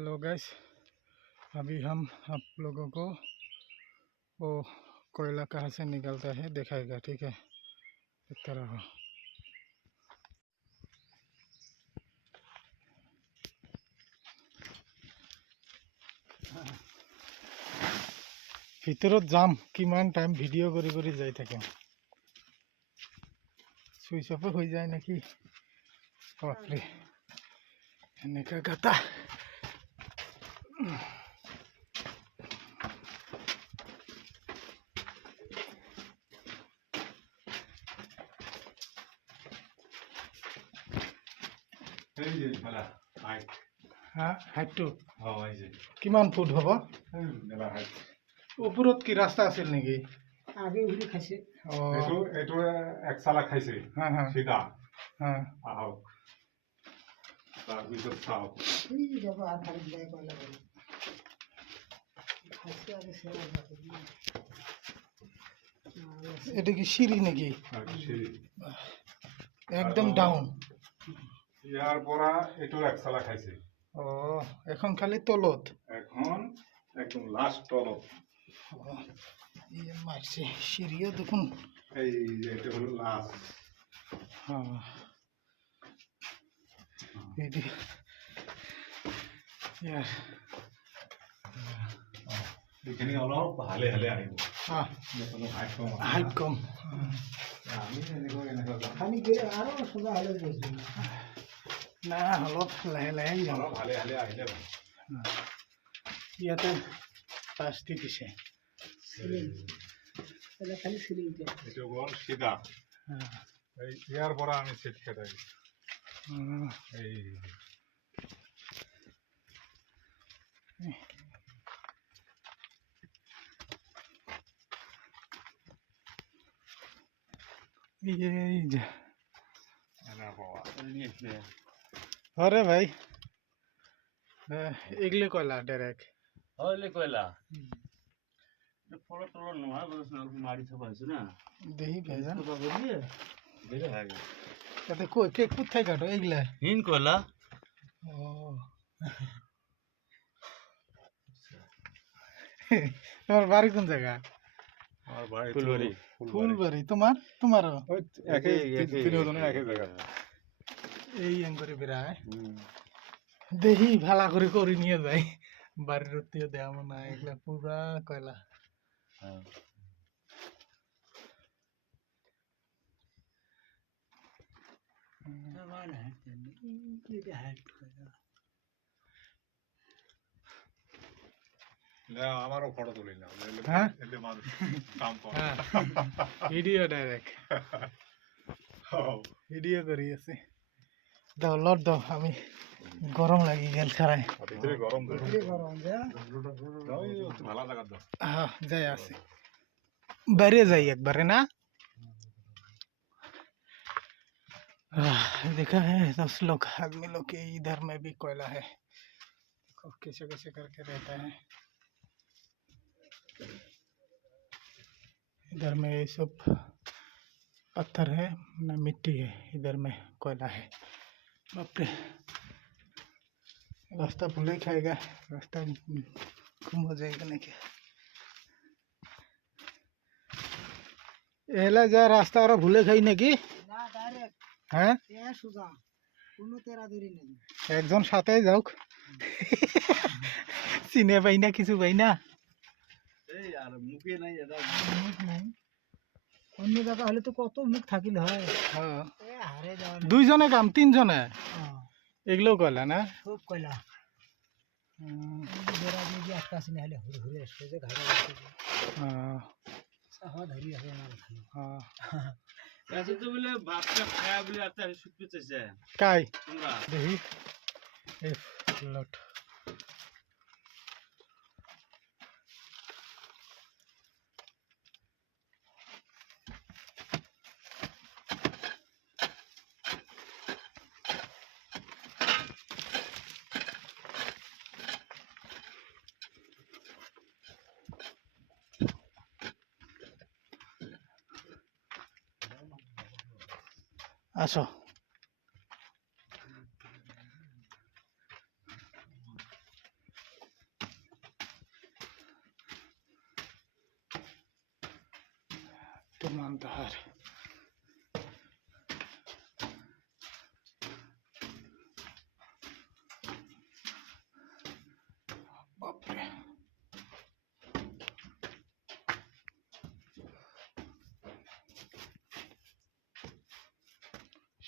Hello guys, अभी हम आप लोगों को वो कोयला कहाँ से निकलता है दिखाएगा। ठीक है, देखते रहो। ভিতৰত যাম, কিমান টাইম ভিডিঅ' কৰি কৰি যাই থাকিম। সুইচ অফ হৈ যায় নেকি? বাপৰে, এনেকা গাতা। হাইটটো কিমান ফুট হ'ব? ওপৰত কি ৰাস্তা আছিল নেকি? আগে উৰি খাইছে। এইটো এক চালা খাইছে সিধা। আহক তাৰপিছত চাওক। এটা কি সিঁড়ি নাকি? একদম ডাউন। ইয়াৰ পৰা এইটো এক চালা খাইছে। এখন খালি তলত, এখন একদম লাষ্ট তলত। মারছে সিঁড়িও দেখুন। এই এটা হলো লাস্ট। এইখিনি অলপ হালে হালে আহিব। হাইট কম। না, অলপ লাহে লাহে যাম। হালে হালে আহিলে ইয়াতে পাঁচটি দিছে। এইটো গ'ল সিধা। ইয়াৰ পৰা আমি চিট খেদাই अरे भाई एगले कोयला डायरेक्ट হলে কয়লা ফটো টলো নোয়া বলছ না মারি থবা আছে না দেহি ভাইজান তো বলিয়ে দেখে আগে তাতে কই কে কোথায় কাটো এগলা হিন কয়লা ও তোমার বাড়ি কোন জায়গা? আমার বাড়ি ফুলবাড়ি। তোমারও একই তিনজনের একই জায়গা। এই করে বেড়ায় দেহি ভালা করে করে নিয়ে যায় বাড়ির রত্তিও দেওয়া মনে হয়। এগুলা পুরা কয়লা। আমারও ফটো তুলি না। ভিডিও ডাইরেক্ট ভিডিও করি আছে। দাও লট দাও, আমি গরম লাগি গেল খারাই। গরম যাই আছে বাইরে যাই একবারে না। देखा है 10 लोग आदमी लोग के इधर में भी कोयला है। देखो कैसे कैसे करके रहता है। इधर में ये सब पत्थर है ना मिट्टी है, इधर में कोयला है। बाप रे, रास्ता भूले खाएगा, रास्ता गुम हो जाएगा नहीं क्या? एला जा रास्ता और भूले खाई नाकि না ডাইরেক্ট হ্যাঁ এ সুজা কোনো তেরা দেরি নেই। একজন সাথে যাওক, চিনে পাই না কিছু পাই না। এই আর মুখে নাই এটা মুখ নাই, অন্য জায়গা হলে তো কত মুখ থাকিল হয়। হ্যাঁ, এ হারে যাওয়া দুইজনে কাম তিনজনে এগুলো কয়লা না। খুব কয়লা বেড়া দিয়ে যে একটা আসে না হলে হুড়ে হুড়ে আসছে যে ঘাড়ে হওয়া ধরি হবে আমার খালি। আচ্ছা তো বলে ভাতটা খায়া বলে আচ্ছা শুকতে চাইছে কাই তোমরা দেখি এই লট আসো। ईमानदार। बाप रे,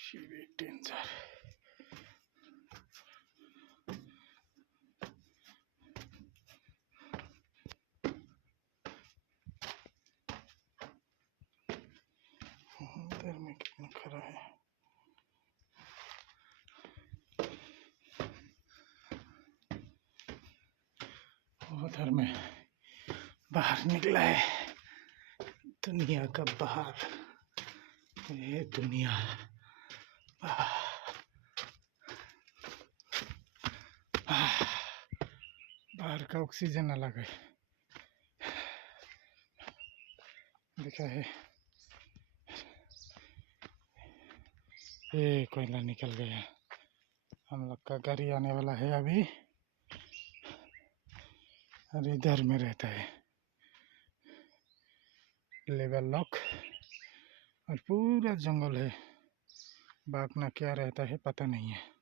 शिवी डेंजर। इधर में कितना खरा है। उधर में बाहर निकला है दुनिया का बाहर। ये दुनिया बाहर का ऑक्सीजन अलग है। देखा है, ये कोयला निकल गया। हम लोग का गाड़ी आने वाला है अभी, और इधर में रहता है लेवल लॉक, और पूरा जंगल है। भागना क्या रहता है पता नहीं है।